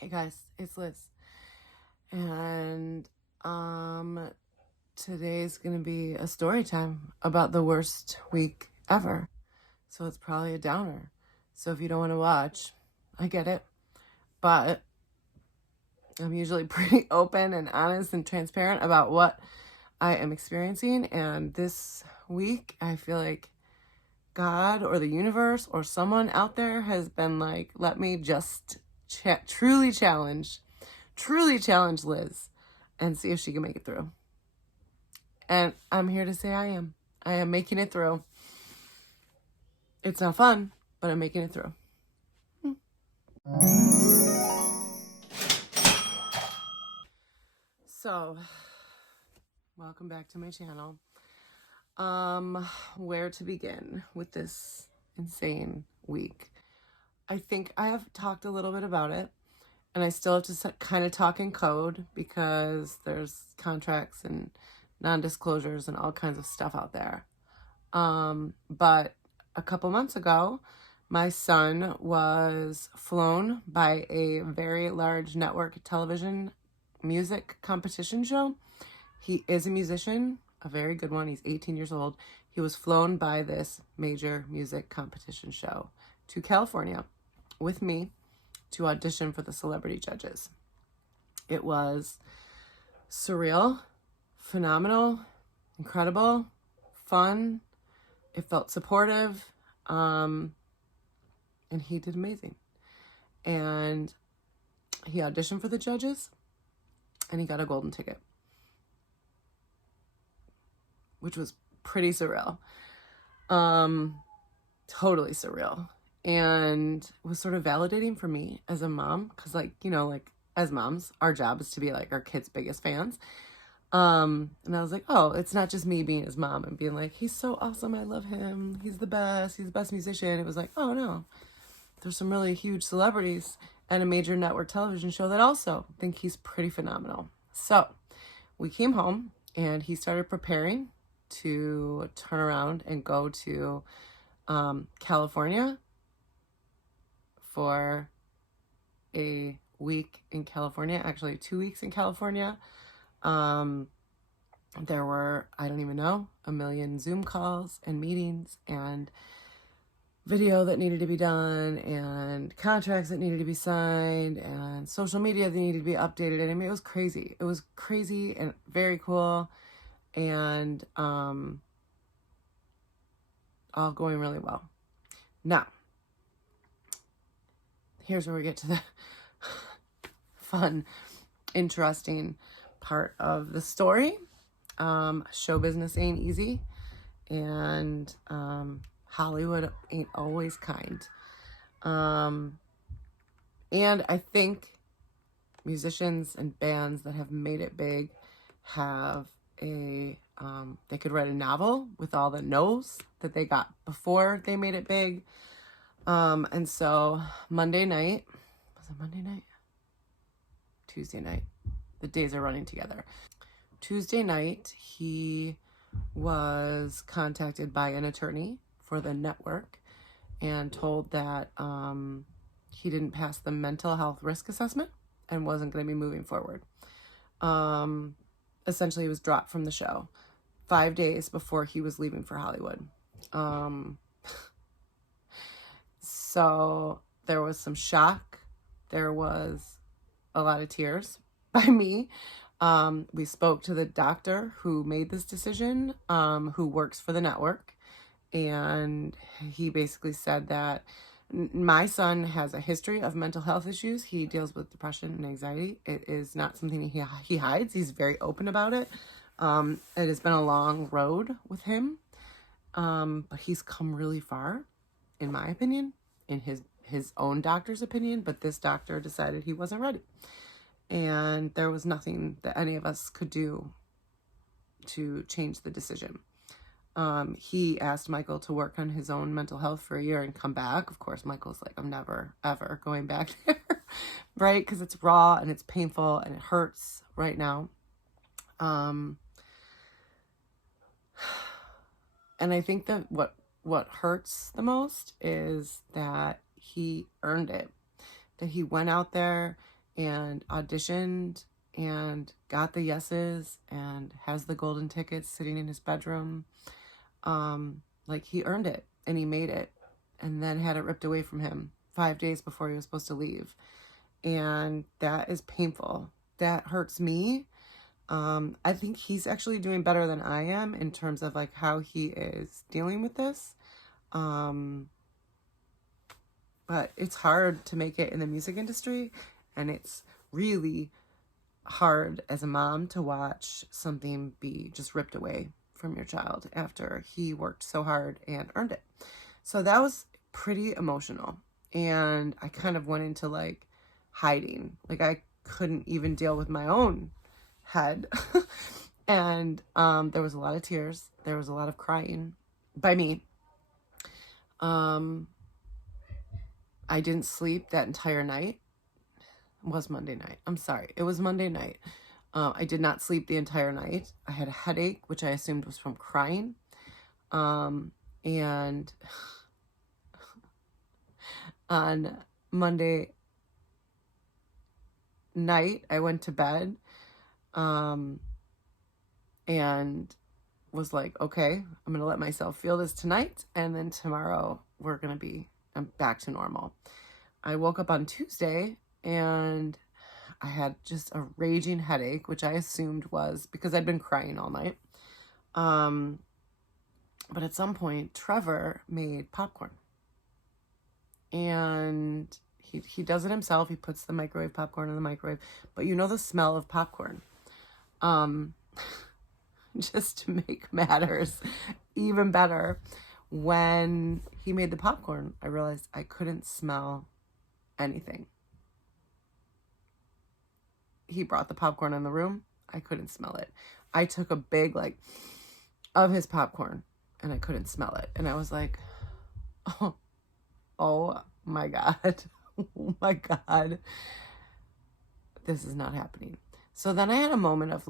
Hey guys, it's Liz. And today's gonna be a story time about the worst week ever. So it's probably a downer. So if you don't want to watch, I get it. But I'm usually pretty open and honest and transparent about what I am experiencing. And this week, I feel like God or the universe or someone out there has been like, let me just truly challenge Liz and see if she can make it through. And I'm here to say I am. I am making it through. It's not fun, but I'm making it through. So, welcome back to my channel. Where to begin with this insane week? I think I have talked a little bit about it, and I still have to kind of talk in code because there's contracts and non-disclosures and all kinds of stuff out there. But a couple months ago, my son was flown by a very large network television music competition show. He is a musician, a very good one. He's 18 years old. He was flown by this major music competition show to California with me to audition for the celebrity judges. It was surreal, phenomenal, incredible, fun. It felt supportive, and he did amazing. And he auditioned for the judges, and he got a golden ticket, which was pretty surreal. Totally surreal. And it was sort of validating for me as a mom, because as moms, our job is to be like our kids' biggest fans. And I was like, oh, it's not just me being his mom and being like, he's so awesome, I love him, he's the best musician. It was like, oh no, there's some really huge celebrities and a major network television show that also think he's pretty phenomenal. So we came home and he started preparing to turn around and go to California for a week in California, actually 2 weeks in California. There were, I don't even know, a million Zoom calls and meetings and video that needed to be done and contracts that needed to be signed and social media that needed to be updated. And I mean, it was crazy. It was crazy and very cool and all going really well. Now, here's where we get to the fun, interesting part of the story. Show business ain't easy, and Hollywood ain't always kind. And I think musicians and bands that have made it big have they could write a novel with all the no's that they got before they made it big. And so Monday night, was it Monday night? Tuesday night. The days are running together. Tuesday night, he was contacted by an attorney for the network and told that he didn't pass the mental health risk assessment and wasn't going to be moving forward. Essentially, he was dropped from the show 5 days before he was leaving for Hollywood. So there was some shock. There was a lot of tears by me. We spoke to the doctor who made this decision, who works for the network. And he basically said that my son has a history of mental health issues. He deals with depression and anxiety. It is not something he hides. He's very open about it. It has been a long road with him. But he's come really far, in my opinion, in his own doctor's opinion. But this doctor decided he wasn't ready. And there was nothing that any of us could do to change the decision. He asked Michael to work on his own mental health for a year and come back. Of course, Michael's like, I'm never, ever going back there, right? Because it's raw and it's painful and it hurts right now. And I think that what hurts the most is that he earned it, that he went out there, and auditioned and got the yeses and has the golden tickets sitting in his bedroom. Like, he earned it and he made it, and then had it ripped away from him 5 days before he was supposed to leave. And that is painful. That hurts me. I think he's actually doing better than I am in terms of like how he is dealing with this. But it's hard to make it in the music industry, and it's really hard as a mom to watch something be just ripped away from your child after he worked so hard and earned it. So that was pretty emotional, and I kind of went into like hiding. Like, I couldn't even deal with my own head. And there was a lot of tears. There was a lot of crying by me. I didn't sleep that entire night. It was Monday night. I'm sorry. It was Monday night. I did not sleep the entire night. I had a headache, which I assumed was from crying. And on Monday night, I went to bed, and was like, okay, I'm going to let myself feel this tonight. And then tomorrow I'm back to normal. I woke up on Tuesday and I had just a raging headache, which I assumed was because I'd been crying all night. But at some point, Trevor made popcorn. And he does it himself. He puts the microwave popcorn in the microwave. But you know the smell of popcorn. Just to make matters even better, when he made the popcorn, I realized I couldn't smell anything. He brought the popcorn in the room. I couldn't smell it. I took a big, of his popcorn, and I couldn't smell it. And I was like, oh my God. Oh my God. This is not happening. So then I had a moment of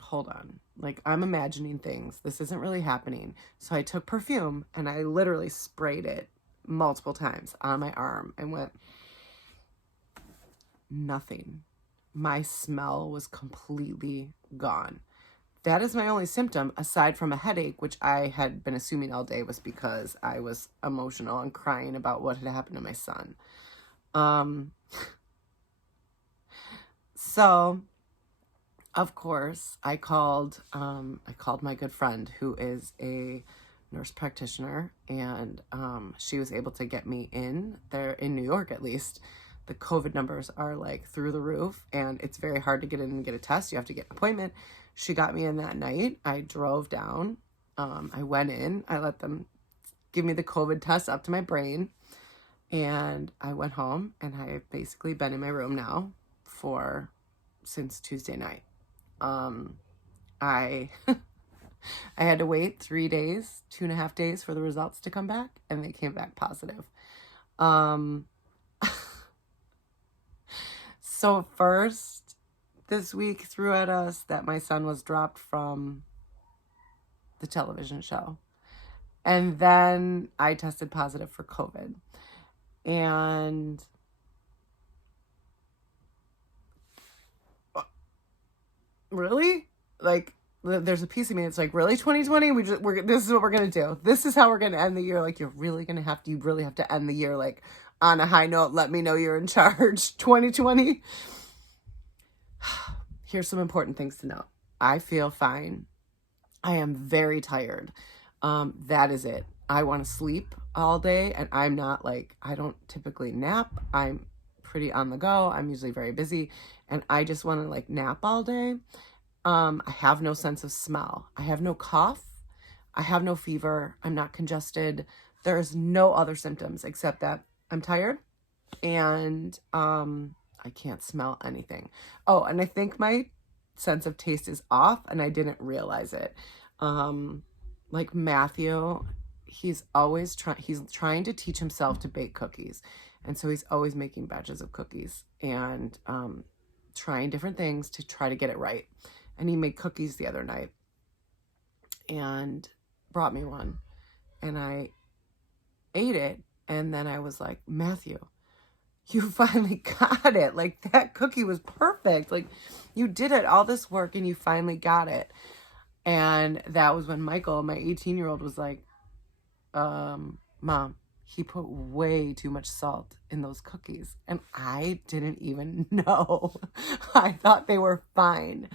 hold on. I'm imagining things. This isn't really happening. So I took perfume and I literally sprayed it multiple times on my arm and went, nothing. My smell was completely gone. That is my only symptom aside from a headache, which I had been assuming all day was because I was emotional and crying about what had happened to my son. So of course, I called my good friend who is a nurse practitioner, and she was able to get me in there in New York. At least the COVID numbers are through the roof, and it's very hard to get in and get a test. You have to get an appointment. She got me in that night. I drove down. I went in. I let them give me the COVID test up to my brain, and I went home, and I've basically been in my room now since Tuesday night. I had to wait 3 days, 2.5 days for the results to come back, and they came back positive. So first this week threw at us that my son was dropped from the television show. And then I tested positive for COVID. And really? There's a piece of me that's really, 2020? This is what we're going to do. This is how we're going to end the year. You really have to end the year on a high note. Let me know you're in charge. 2020. Here's some important things to know. I feel fine. I am very tired. That is it. I want to sleep all day, and I'm not I don't typically nap. I'm pretty on the go. I'm usually very busy, and I just want to nap all day. I have no sense of smell. I have no cough. I have no fever. I'm not congested. There's no other symptoms except that I'm tired and I can't smell anything. Oh, and I think my sense of taste is off, and I didn't realize it. Matthew, he's trying to teach himself to bake cookies. And so he's always making batches of cookies and trying different things to try to get it right. And he made cookies the other night and brought me one. And I ate it. And then I was like, Matthew, you finally got it. Like, that cookie was perfect. Like, you did it, all this work, and you finally got it. And that was when Michael, my 18-year-old, was like, Mom, he put way too much salt in those cookies. And I didn't even know. I thought they were fine.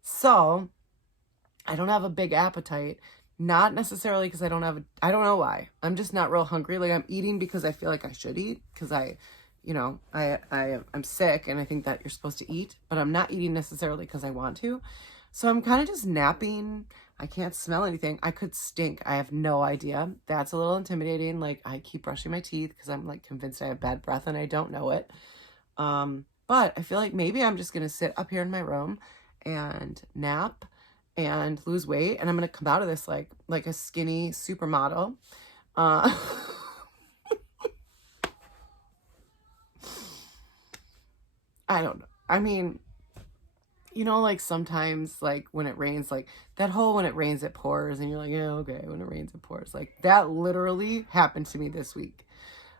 So I don't have a big appetite. Not necessarily because I don't know why. I'm just not real hungry. Like, I'm eating because I feel like I should eat, because I'm sick and I think that you're supposed to eat, but I'm not eating necessarily because I want to. So I'm kind of just napping. I can't smell anything. I could stink. I have no idea. That's a little intimidating. Like, I keep brushing my teeth because I'm like convinced I have bad breath and I don't know it. But I feel like maybe I'm just going to sit up here in my room and nap and lose weight. And I'm going to come out of this like a skinny supermodel. Uh, I don't know. I mean, like sometimes, like when it rains, like that whole when it rains, it pours, and you're like, yeah, okay, when it rains, it pours. Like, that literally happened to me this week.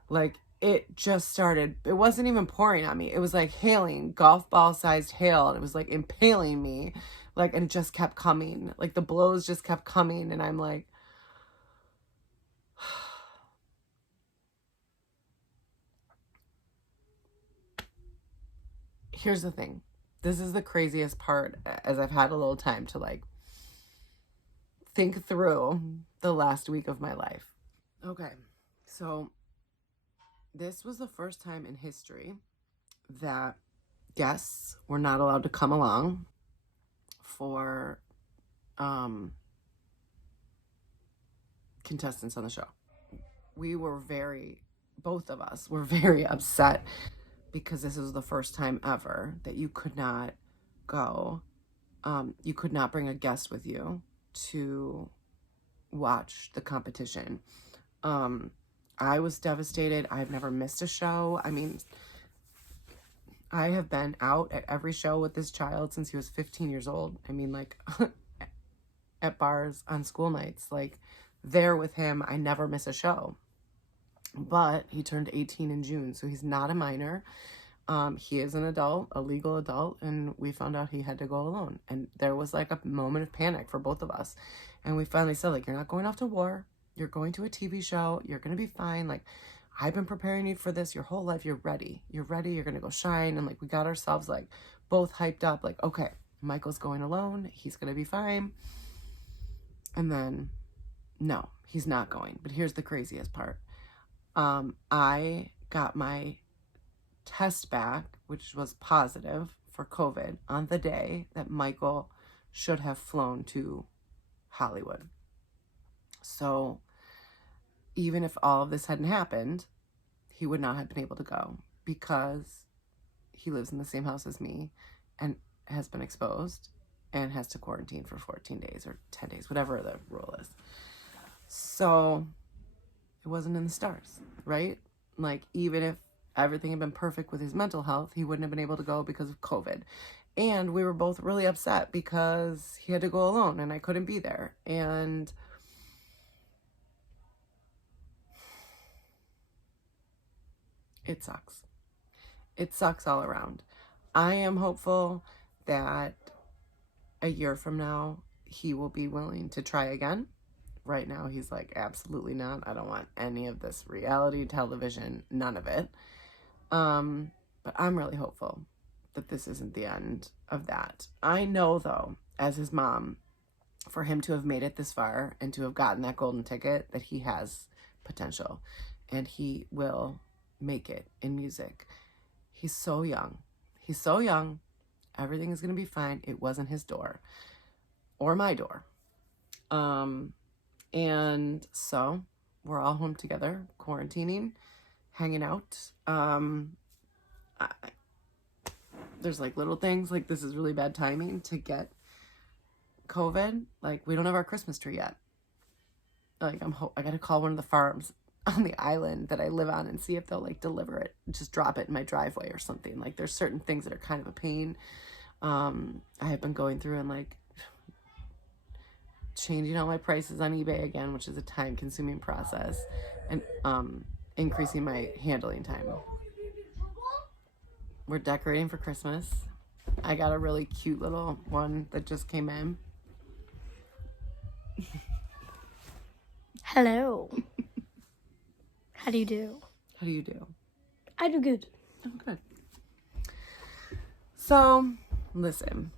Like, it just started. It wasn't even pouring on me. It was like hailing, golf ball sized hail. And it was like impaling me. Like, and it just kept coming. Like, the blows just kept coming. And I'm like, here's the thing. This is the craziest part, as I've had a little time to like think through the last week of my life. Okay, so this was the first time in history that guests were not allowed to come along for contestants on the show. Both of us were very upset because this was the first time ever that you could not go. You could not bring a guest with you to watch the competition. I was devastated. I've never missed a show. I mean, I have been out at every show with this child since he was 15 years old. I mean, like, at bars on school nights, like, there with him, I never miss a show. But he turned 18 in June, so he's not a minor. He is an adult, a legal adult, and we found out he had to go alone. And there was like a moment of panic for both of us. And we finally said, like, you're not going off to war. You're going to a TV show. You're going to be fine. Like, I've been preparing you for this your whole life. You're ready. You're ready. You're going to go shine. And like, we got ourselves like both hyped up. Like, okay, Michael's going alone. He's going to be fine. And then, no, he's not going. But here's the craziest part. I got my test back, which was positive for COVID, on the day that Michael should have flown to Hollywood. So even if all of this hadn't happened, he would not have been able to go because he lives in the same house as me and has been exposed and has to quarantine for 14 days or 10 days, whatever the rule is. So it wasn't in the stars, right? Like, even if everything had been perfect with his mental health, he wouldn't have been able to go because of COVID. And we were both really upset because he had to go alone and I couldn't be there. And it sucks. It sucks all around. I am hopeful that a year from now, he will be willing to try again. Right now, he's like, absolutely not. I don't want any of this reality television, none of it. But I'm really hopeful that this isn't the end of that. I know, though, as his mom, for him to have made it this far and to have gotten that golden ticket, that he has potential and he will make it in music. He's so young. He's so young. Everything is going to be fine. It wasn't his door or my door. And so we're all home together, quarantining, hanging out. There's like little things, like this is really bad timing to get COVID. Like, we don't have our Christmas tree yet. Like, I gotta call one of the farms on the island that I live on and see if they'll like deliver it, just drop it in my driveway or something. Like, there's certain things that are kind of a pain. I have been going through and like changing all my prices on eBay again, which is a time-consuming process, and increasing my handling time. We're decorating for Christmas. I got a really cute little one that just came in. Hello. How do you do? How do you do? I do good. Oh, good. So, listen.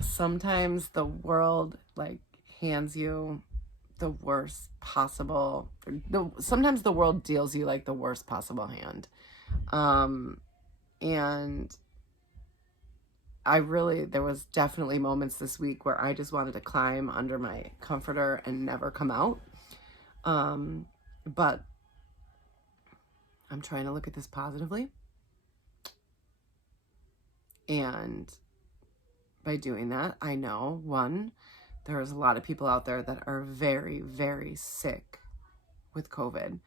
Sometimes the world like hands you the worst possible. Sometimes the world deals you like the worst possible hand. And there was definitely moments this week where I just wanted to climb under my comforter and never come out. But I'm trying to look at this positively. And by doing that, I know, one, there's a lot of people out there that are very, very sick with COVID.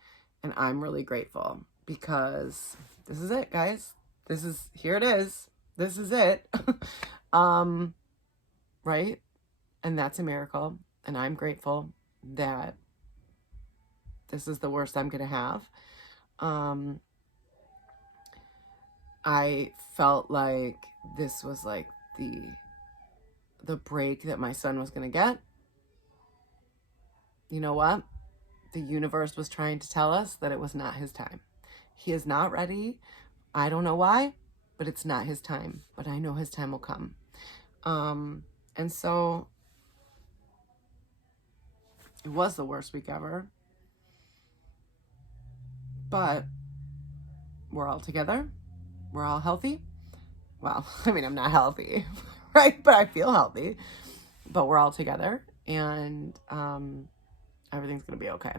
And I'm really grateful because this is it, guys. Here it is. This is it. Right? And that's a miracle. And I'm grateful that this is the worst I'm going to have. I felt like this was like the break that my son was going to get. You know what? The universe was trying to tell us that it was not his time. He is not ready. I don't know why, but it's not his time. But I know his time will come. And so it was the worst week ever. But we're all together. We're all healthy. Well, I mean, I'm not healthy, right? But I feel healthy. But we're all together. And everything's going to be okay.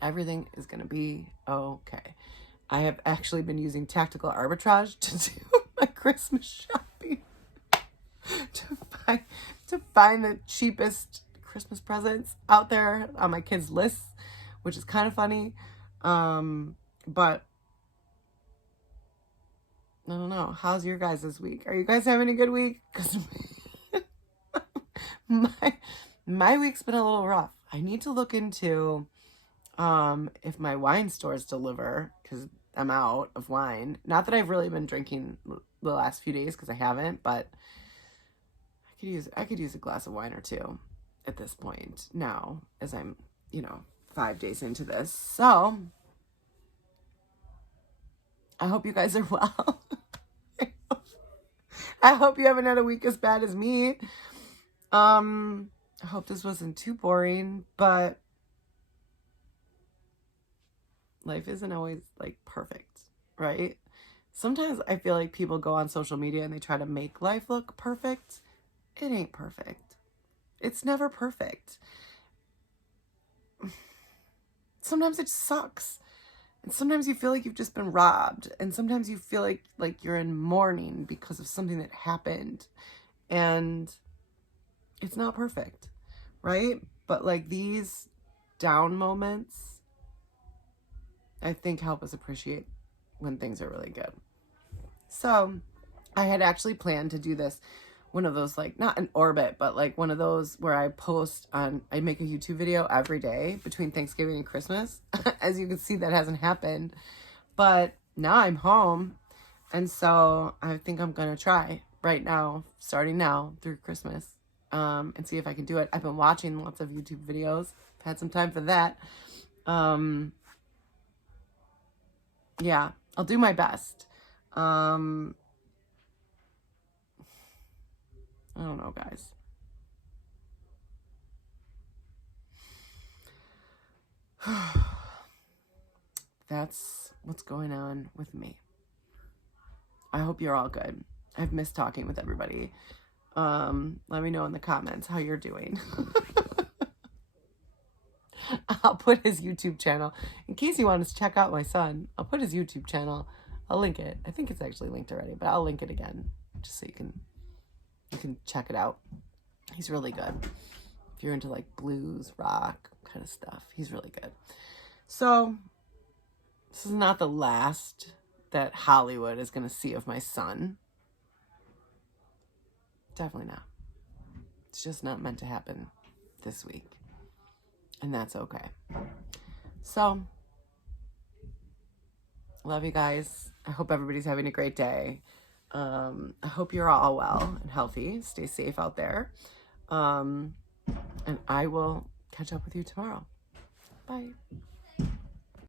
Everything is going to be okay. I have actually been using tactical arbitrage to do my Christmas shopping. to find the cheapest Christmas presents out there on my kids' lists, which is kind of funny. But I don't know. How's your guys this week? Are you guys having a good week? Because my week's been a little rough. I need to look into if my wine stores deliver, because I'm out of wine. Not that I've really been drinking the last few days, because I haven't, but I could use a glass of wine or two at this point now, as I'm 5 days into this. So I hope you guys are well. I hope you haven't had a week as bad as me. I hope this wasn't too boring, but life isn't always like perfect, right? Sometimes I feel like people go on social media and they try to make life look perfect. It ain't perfect. It's never perfect. Sometimes it sucks. And sometimes you feel like you've just been robbed. And sometimes you feel like you're in mourning because of something that happened. And it's not perfect, right? But like these down moments, I think help us appreciate when things are really good. So I had actually planned to do this, one of those, like not an orbit, but like one of those where I make a YouTube video every day between Thanksgiving and Christmas. As you can see, that hasn't happened, but now I'm home. And so I think I'm going to try right now, starting now through Christmas, and see if I can do it. I've been watching lots of YouTube videos. I've had some time for that. Yeah, I'll do my best. I don't know, guys. That's what's going on with me. I hope you're all good. I've missed talking with everybody. Let me know in the comments how you're doing. I'll put his YouTube channel, in case you want to check out my son, I'll put his YouTube channel. I'll link it. I think it's actually linked already, but I'll link it again just so you can check it out. He's really good. If you're into like blues, rock kind of stuff, he's really good. So this is not the last that Hollywood is going to see of my son. Definitely not. It's just not meant to happen this week. And that's okay. So Love you guys. I hope everybody's having a great day. I hope you're all well and healthy. Stay safe out there. And I will catch up with you tomorrow. Bye.